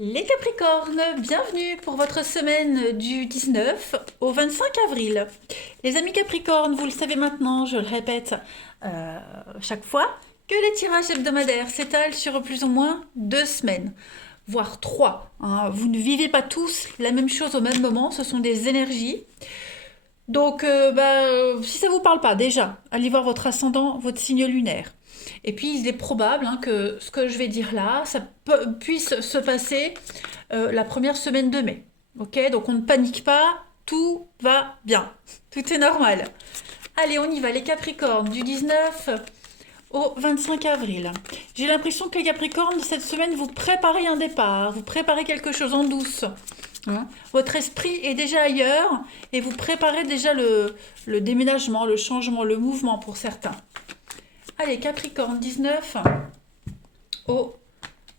Les Capricornes, bienvenue pour votre semaine du 19 au 25 avril. Les amis Capricornes, vous le savez maintenant, je le répète chaque fois, que les tirages hebdomadaires s'étalent sur plus ou moins 2 semaines, voire 3. Hein. Vous ne vivez pas tous la même chose au même moment, ce sont des énergies. Donc, si ça vous parle pas, déjà, allez voir votre ascendant, votre signe lunaire. Et puis, il est probable que ce que je vais dire là, puisse se passer la première semaine de mai. Ok, donc on ne panique pas, tout va bien, tout est normal. Allez, on y va, les Capricornes, du 19 au 25 avril. J'ai l'impression que les Capricornes, cette semaine, vous préparez un départ, vous préparez quelque chose en douce. Hein. Votre esprit est déjà ailleurs et vous préparez déjà le déménagement, le changement, le mouvement pour certains. Allez, Capricorne, 19 au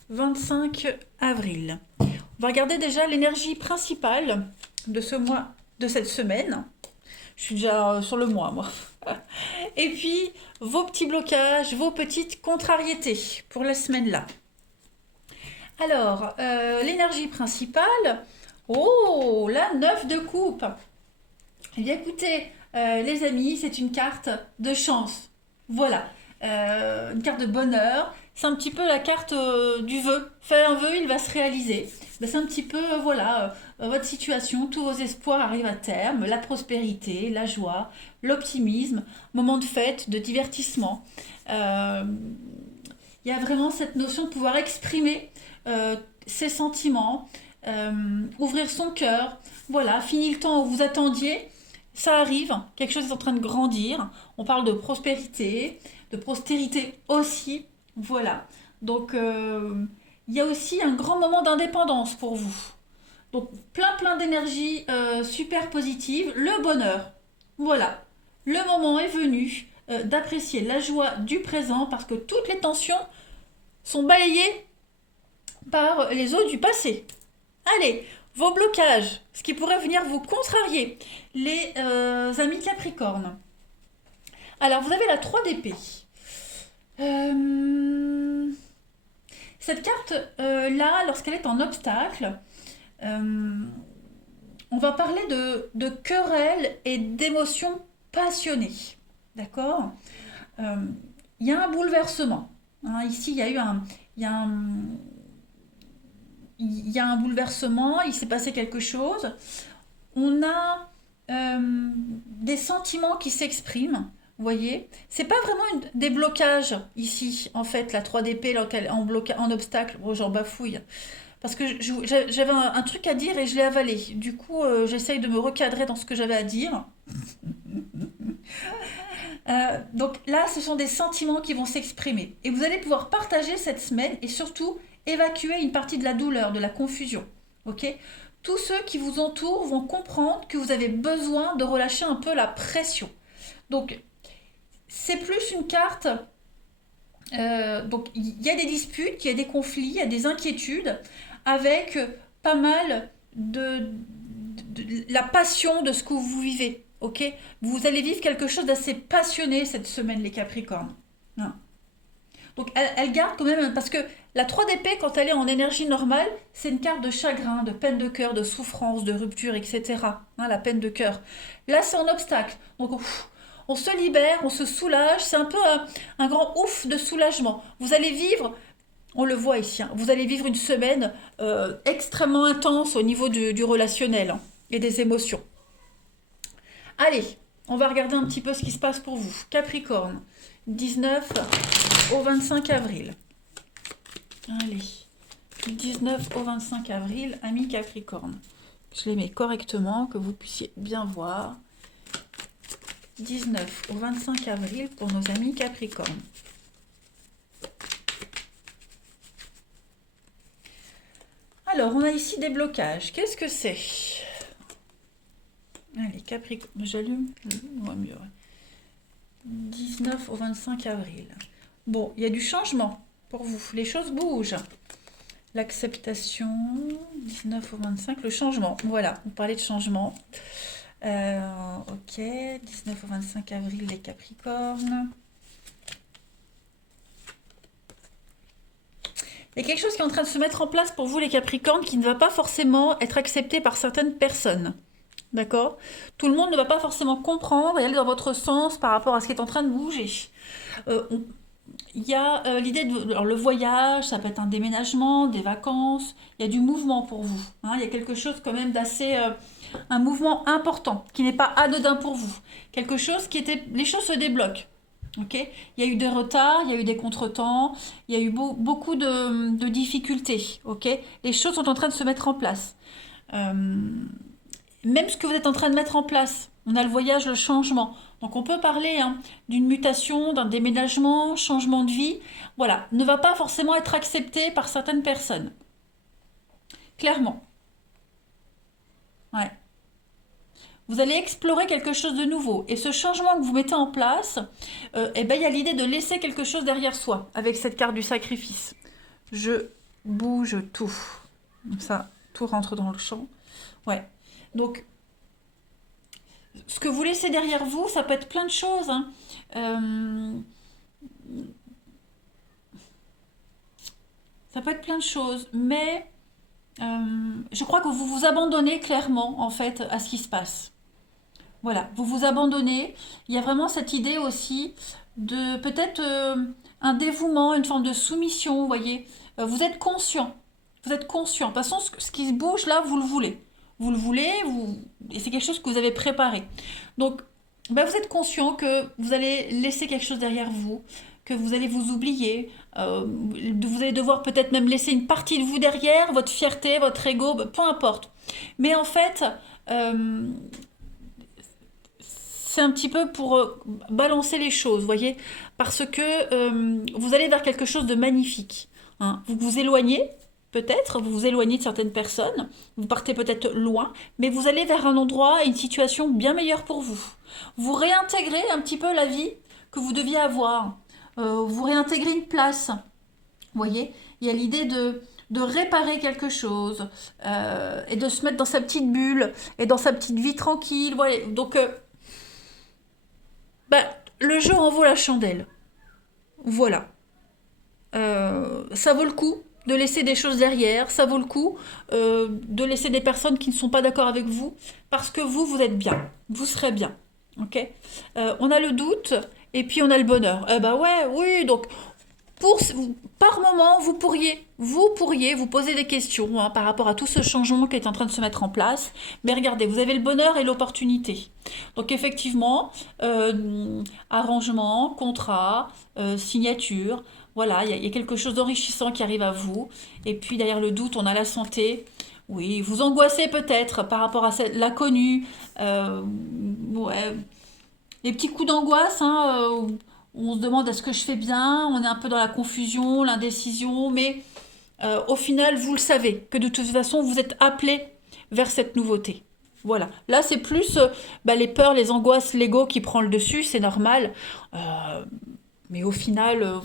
25 avril. On va regarder déjà l'énergie principale de ce mois, de cette semaine. Je suis déjà sur le mois, moi. Et puis, vos petits blocages, vos petites contrariétés pour la semaine là. Alors, l'énergie principale. Oh, la 9 de coupe. Eh bien, écoutez, les amis, c'est une carte de chance. Voilà. Une carte de bonheur. C'est un petit peu la carte du vœu. Faire un vœu, il va se réaliser. Ben, c'est un petit peu, voilà, votre situation, tous vos espoirs arrivent à terme, la prospérité, la joie, l'optimisme, moment de fête, de divertissement. Euh, il y a vraiment cette notion de pouvoir exprimer ses sentiments, ouvrir son cœur. Voilà, fini le temps où vous attendiez, ça arrive, quelque chose est en train de grandir. On parle de prospérité aussi. Voilà. Donc, il y a aussi un grand moment d'indépendance pour vous. Donc, plein d'énergie super positive. Le bonheur. Voilà. Le moment est venu d'apprécier la joie du présent parce que toutes les tensions sont balayées par les eaux du passé. Allez, vos blocages, ce qui pourrait venir vous contrarier, les amis Capricorne. Alors, vous avez la 3 d'épée. Euh, cette carte là, lorsqu'elle est en obstacle, euh, on va parler de querelles et d'émotions passionnées. D'accord. Euh, Il y a un bouleversement. Hein. Ici, il y a un, il y a un bouleversement, il s'est passé quelque chose. On a des sentiments qui s'expriment. Vous voyez, c'est pas vraiment des blocages ici, en fait, la 3 d'épée en obstacle. Bon, j'en bafouille. Parce que j'avais un truc à dire et je l'ai avalé. Du coup, j'essaye de me recadrer dans ce que j'avais à dire. Donc là, ce sont des sentiments qui vont s'exprimer. Et vous allez pouvoir partager cette semaine et surtout évacuer une partie de la douleur, de la confusion. Ok. Tous ceux qui vous entourent vont comprendre que vous avez besoin de relâcher un peu la pression. Donc, c'est plus une carte. Donc, il y a des disputes, il y a des conflits, il y a des inquiétudes avec pas mal de la passion de ce que vous vivez. Ok. Vous allez vivre quelque chose d'assez passionné cette semaine, les Capricornes. Hein. Donc elle garde quand même, parce que la 3 d'épée, quand elle est en énergie normale, c'est une carte de chagrin, de peine de cœur, de souffrance, de rupture, etc. Hein, la peine de cœur. Là, c'est en obstacle. Donc on se libère, on se soulage. C'est un peu un grand ouf de soulagement. Vous allez vivre, on le voit ici, hein, vous allez vivre une semaine extrêmement intense au niveau du relationnel hein, et des émotions. Allez, on va regarder un petit peu ce qui se passe pour vous. Capricorne, 19 au 25 avril. Allez, du 19 au 25 avril, amis Capricorne. Je les mets correctement, que vous puissiez bien voir. 19 au 25 avril pour nos amis Capricorne. Alors, on a ici des blocages. Qu'est-ce que c'est? Allez, Capricorne, j'allume. Ouais, mieux. 19 au 25 avril. Bon, il y a du changement pour vous. Les choses bougent. L'acceptation, 19 au 25, le changement. Voilà, vous parlez de changement. Ok, 19 au 25 avril, les Capricornes. Il y a quelque chose qui est en train de se mettre en place pour vous, les Capricornes, qui ne va pas forcément être accepté par certaines personnes. D'accord? Tout le monde ne va pas forcément comprendre et aller dans votre sens par rapport à ce qui est en train de bouger. On Il y a l'idée de alors, le voyage, ça peut être un déménagement, des vacances, il y a du mouvement pour vous. Hein, il y a quelque chose quand même d'assez... un mouvement important, qui n'est pas anodin pour vous. Quelque chose qui était... Les choses se débloquent. Ok. Il y a eu des retards, il y a eu des contretemps, il y a eu beaucoup de difficultés. Ok. Les choses sont en train de se mettre en place. Euh, Même ce que vous êtes en train de mettre en place, on a le voyage, le changement. Donc on peut parler hein, d'une mutation, d'un déménagement, changement de vie. Voilà, ne va pas forcément être accepté par certaines personnes. Clairement. Ouais. Vous allez explorer quelque chose de nouveau. Et ce changement que vous mettez en place, eh ben, il y a l'idée de laisser quelque chose derrière soi avec cette carte du sacrifice. Je bouge tout. Comme ça, tout rentre dans le champ. Ouais. Donc, ce que vous laissez derrière vous, ça peut être plein de choses. Hein. Euh, ça peut être plein de choses, mais je crois que vous vous abandonnez clairement en fait à ce qui se passe. Voilà, vous vous abandonnez. Il y a vraiment cette idée aussi de peut-être un dévouement, une forme de soumission, vous voyez. Vous êtes conscient. Vous êtes conscient. De toute façon, ce qui se bouge là, vous le voulez. Vous le voulez, et c'est quelque chose que vous avez préparé. Donc, ben, vous êtes conscient que vous allez laisser quelque chose derrière vous, que vous allez vous oublier. Vous allez devoir peut-être même laisser une partie de vous derrière, votre fierté, votre ego, ben, peu importe. Mais en fait, euh, c'est un petit peu pour balancer les choses, vous voyez, parce que vous allez vers quelque chose de magnifique. Hein. Vous vous éloignez, peut-être, vous vous éloignez de certaines personnes, vous partez peut-être loin, mais vous allez vers un endroit et une situation bien meilleure pour vous. Vous réintégrez un petit peu la vie que vous deviez avoir. Vous réintégrez une place, vous voyez, il y a l'idée de réparer quelque chose et de se mettre dans sa petite bulle et dans sa petite vie tranquille. Voilà. Donc, bah, le jeu en vaut la chandelle. Voilà. Ça vaut le coup de laisser des choses derrière, ça vaut le coup de laisser des personnes qui ne sont pas d'accord avec vous, parce que vous, vous êtes bien, vous serez bien. Ok. On a le doute et puis on a le bonheur. Eh ben ouais, oui, donc pour, par moment, vous pourriez vous poser des questions hein, par rapport à tout ce changement qui est en train de se mettre en place. Mais regardez, vous avez le bonheur et l'opportunité. Donc effectivement, arrangement, contrat, signature, voilà, il y a quelque chose d'enrichissant qui arrive à vous. Et puis derrière le doute, on a la santé. Oui, vous angoissez peut-être par rapport à l'inconnu. Ouais, les petits coups d'angoisse, hein, où on se demande est-ce que je fais bien, on est un peu dans la confusion, l'indécision, mais au final, vous le savez, que de toute façon, vous êtes appelé vers cette nouveauté. Voilà. Là, c'est plus bah, les peurs, les angoisses, l'ego qui prend le dessus, c'est normal. Euh, mais au final,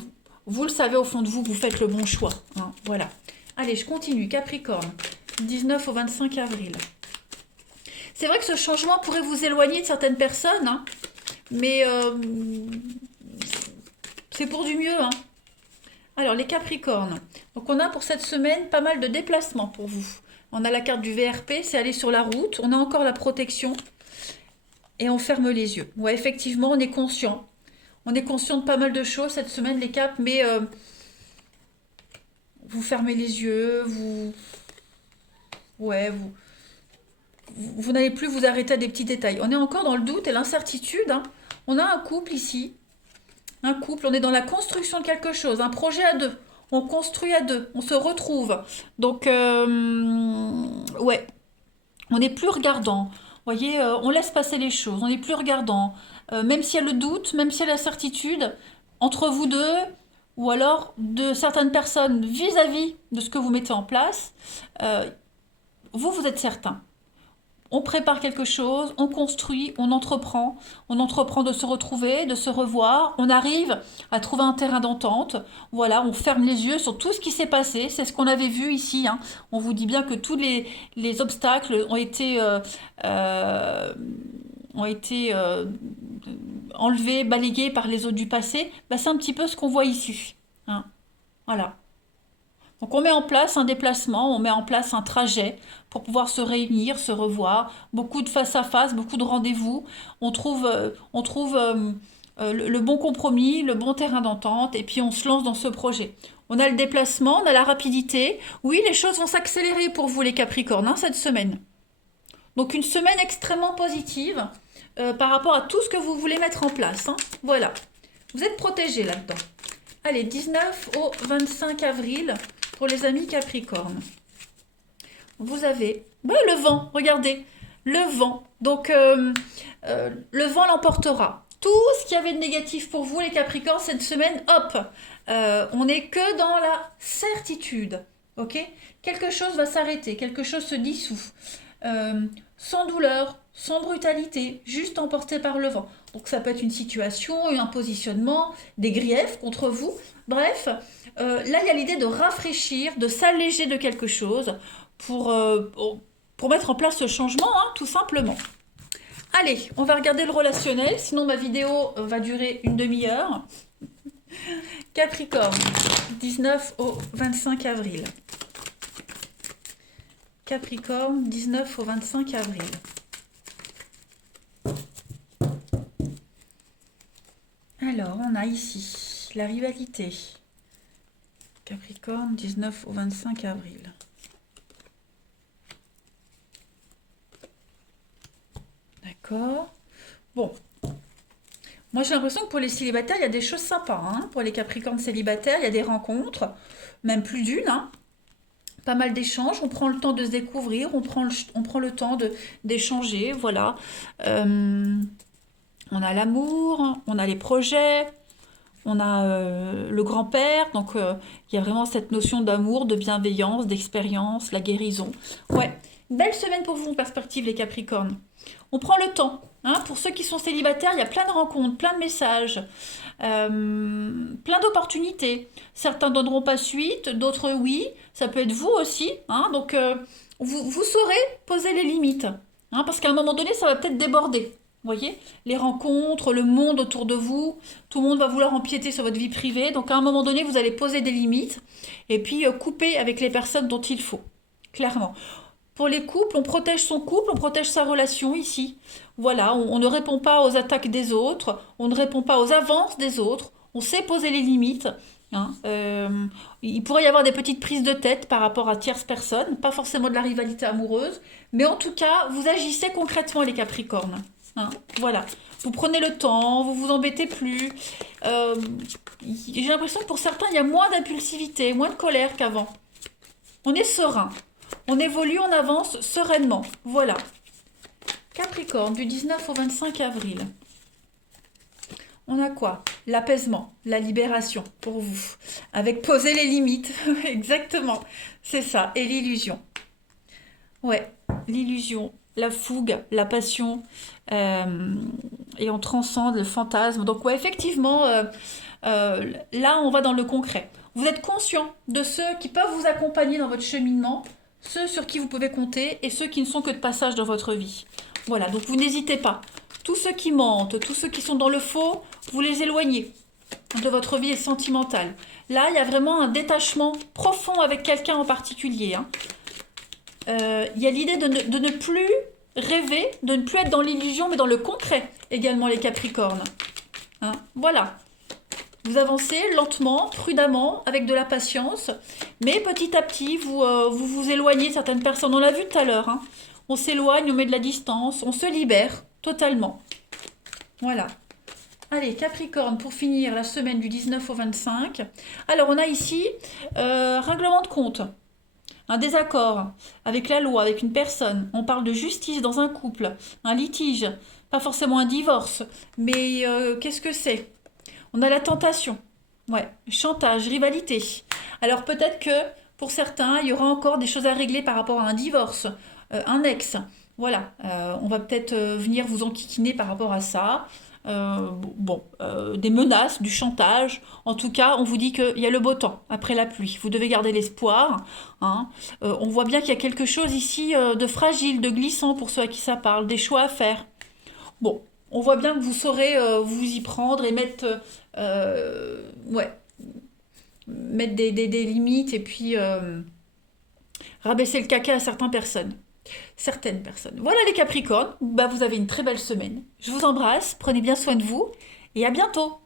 vous le savez au fond de vous, vous faites le bon choix. Hein. Voilà. Allez, je continue. Capricorne, 19 au 25 avril. C'est vrai que ce changement pourrait vous éloigner de certaines personnes, hein, mais c'est pour du mieux. Hein. Alors, les Capricornes. Donc, on a pour cette semaine pas mal de déplacements pour vous. On a la carte du VRP, c'est aller sur la route. On a encore la protection et on ferme les yeux. Ouais, effectivement, on est conscient. On est conscient de pas mal de choses cette semaine, les Caps, mais vous fermez les yeux, ouais, vous n'allez plus vous arrêter à des petits détails. On est encore dans le doute et l'incertitude. Hein. On a un couple ici. Un couple, on est dans la construction de quelque chose, un projet à deux. On construit à deux, on se retrouve. Donc, ouais, on n'est plus regardant. Vous voyez, on laisse passer les choses, on n'est plus regardant. Même s'il y a le doute, même s'il y a la certitude, entre vous deux, ou alors de certaines personnes vis-à-vis de ce que vous mettez en place, euh, vous êtes certain. On prépare quelque chose, on construit, on entreprend de se retrouver, de se revoir, on arrive à trouver un terrain d'entente. Voilà, on ferme les yeux sur tout ce qui s'est passé, c'est ce qu'on avait vu ici. Hein. On vous dit bien que tous les obstacles euh, ont été enlevés, balayés par les eaux du passé. Bah, c'est un petit peu ce qu'on voit ici. Hein. Voilà. Donc on met en place un déplacement, on met en place un trajet pour pouvoir se réunir, se revoir, beaucoup de face à face, beaucoup de rendez-vous. On trouve le bon compromis, le bon terrain d'entente, et puis on se lance dans ce projet. On a le déplacement, on a la rapidité. Oui, les choses vont s'accélérer pour vous les Capricornes hein, cette semaine. Donc une semaine extrêmement positive par rapport à tout ce que vous voulez mettre en place. Hein. Voilà, vous êtes protégés là-dedans. Allez, 19 au 25 avril pour les amis Capricornes. Vous avez le vent, regardez, le vent. Donc le vent l'emportera. Tout ce qu'il y avait de négatif pour vous les Capricornes cette semaine, hop, on n'est que dans la certitude. Ok, quelque chose va s'arrêter, quelque chose se dissout. Sans douleur, sans brutalité, juste emporté par le vent. Donc ça peut être une situation, un positionnement, des griefs contre vous. Bref, là il y a l'idée de rafraîchir, de s'alléger de quelque chose pour mettre en place ce changement, hein, tout simplement. Allez, on va regarder le relationnel, sinon ma vidéo va durer une demi-heure. Capricorne, 19 au 25 avril. Capricorne, 19 au 25 avril. Alors, on a ici la rivalité. Capricorne, 19 au 25 avril. D'accord. Bon. Moi, j'ai l'impression que pour les célibataires, il y a des choses sympas. Hein. Pour les Capricornes célibataires, il y a des rencontres, même plus d'une. Hein. Pas mal d'échanges. On prend le temps de se découvrir, on prend le temps d'échanger. Voilà. On a l'amour, on a les projets, on a le grand-père. Donc, il y a vraiment cette notion d'amour, de bienveillance, d'expérience, la guérison. Ouais. Belle semaine pour vous en perspective, les Capricornes. On prend le temps. Hein, pour ceux qui sont célibataires, il y a plein de rencontres, plein de messages, plein d'opportunités. Certains donneront pas suite, d'autres oui. Ça peut être vous aussi. Hein, donc, vous saurez poser les limites. Hein, parce qu'à un moment donné, ça va peut-être déborder. Vous voyez, les rencontres, le monde autour de vous, tout le monde va vouloir empiéter sur votre vie privée. Donc, à un moment donné, vous allez poser des limites et puis couper avec les personnes dont il faut. Clairement. Pour les couples, on protège son couple, on protège sa relation ici. Voilà, on ne répond pas aux attaques des autres, on ne répond pas aux avances des autres, on sait poser les limites. Hein. Il pourrait y avoir des petites prises de tête par rapport à tierces personnes, pas forcément de la rivalité amoureuse, mais en tout cas, vous agissez concrètement les Capricornes. Hein. Voilà, vous prenez le temps, vous vous embêtez plus. J'ai l'impression que pour certains, il y a moins d'impulsivité, moins de colère qu'avant. On est serein. On évolue, on avance sereinement. Voilà. Capricorne, du 19 au 25 avril. On a quoi? L'apaisement, la libération pour vous. Avec poser les limites. Exactement. C'est ça. Et l'illusion. Ouais, l'illusion, la fougue, la passion. Et on transcende le fantasme. Donc, ouais, effectivement, là, on va dans le concret. Vous êtes conscient de ceux qui peuvent vous accompagner dans votre cheminement, ceux sur qui vous pouvez compter et ceux qui ne sont que de passage dans votre vie. Voilà, donc vous n'hésitez pas. Tous ceux qui mentent, tous ceux qui sont dans le faux, vous les éloignez de votre vie sentimentale. Là, il y a vraiment un détachement profond avec quelqu'un en particulier. Hein. Il y a l'idée de ne plus rêver, de ne plus être dans l'illusion, mais dans le concret également, les Capricornes. Hein. Voilà. Vous avancez lentement, prudemment, avec de la patience, mais petit à petit, vous éloignez de certaines personnes. On l'a vu tout à l'heure. Hein. On s'éloigne, on met de la distance, on se libère totalement. Voilà. Allez, Capricorne, pour finir la semaine du 19 au 25. Alors, on a ici règlement de compte, un désaccord avec la loi, avec une personne. On parle de justice dans un couple, un litige, pas forcément un divorce, mais qu'est-ce que c'est? On a la tentation, ouais, chantage, rivalité. Alors peut-être que pour certains, il y aura encore des choses à régler par rapport à un divorce, un ex. Voilà, on va peut-être venir vous enquiquiner par rapport à ça. Des menaces, du chantage. En tout cas, on vous dit qu'il y a le beau temps après la pluie. Vous devez garder l'espoir. Hein. On voit bien qu'il y a quelque chose ici de fragile, de glissant pour ceux à qui ça parle, des choix à faire. Bon, on voit bien que vous saurez vous y prendre et mettre mettre des limites et puis rabaisser le caca à certaines personnes. Voilà les Capricornes, bah, vous avez une très belle semaine. Je vous embrasse, prenez bien soin de vous et à bientôt.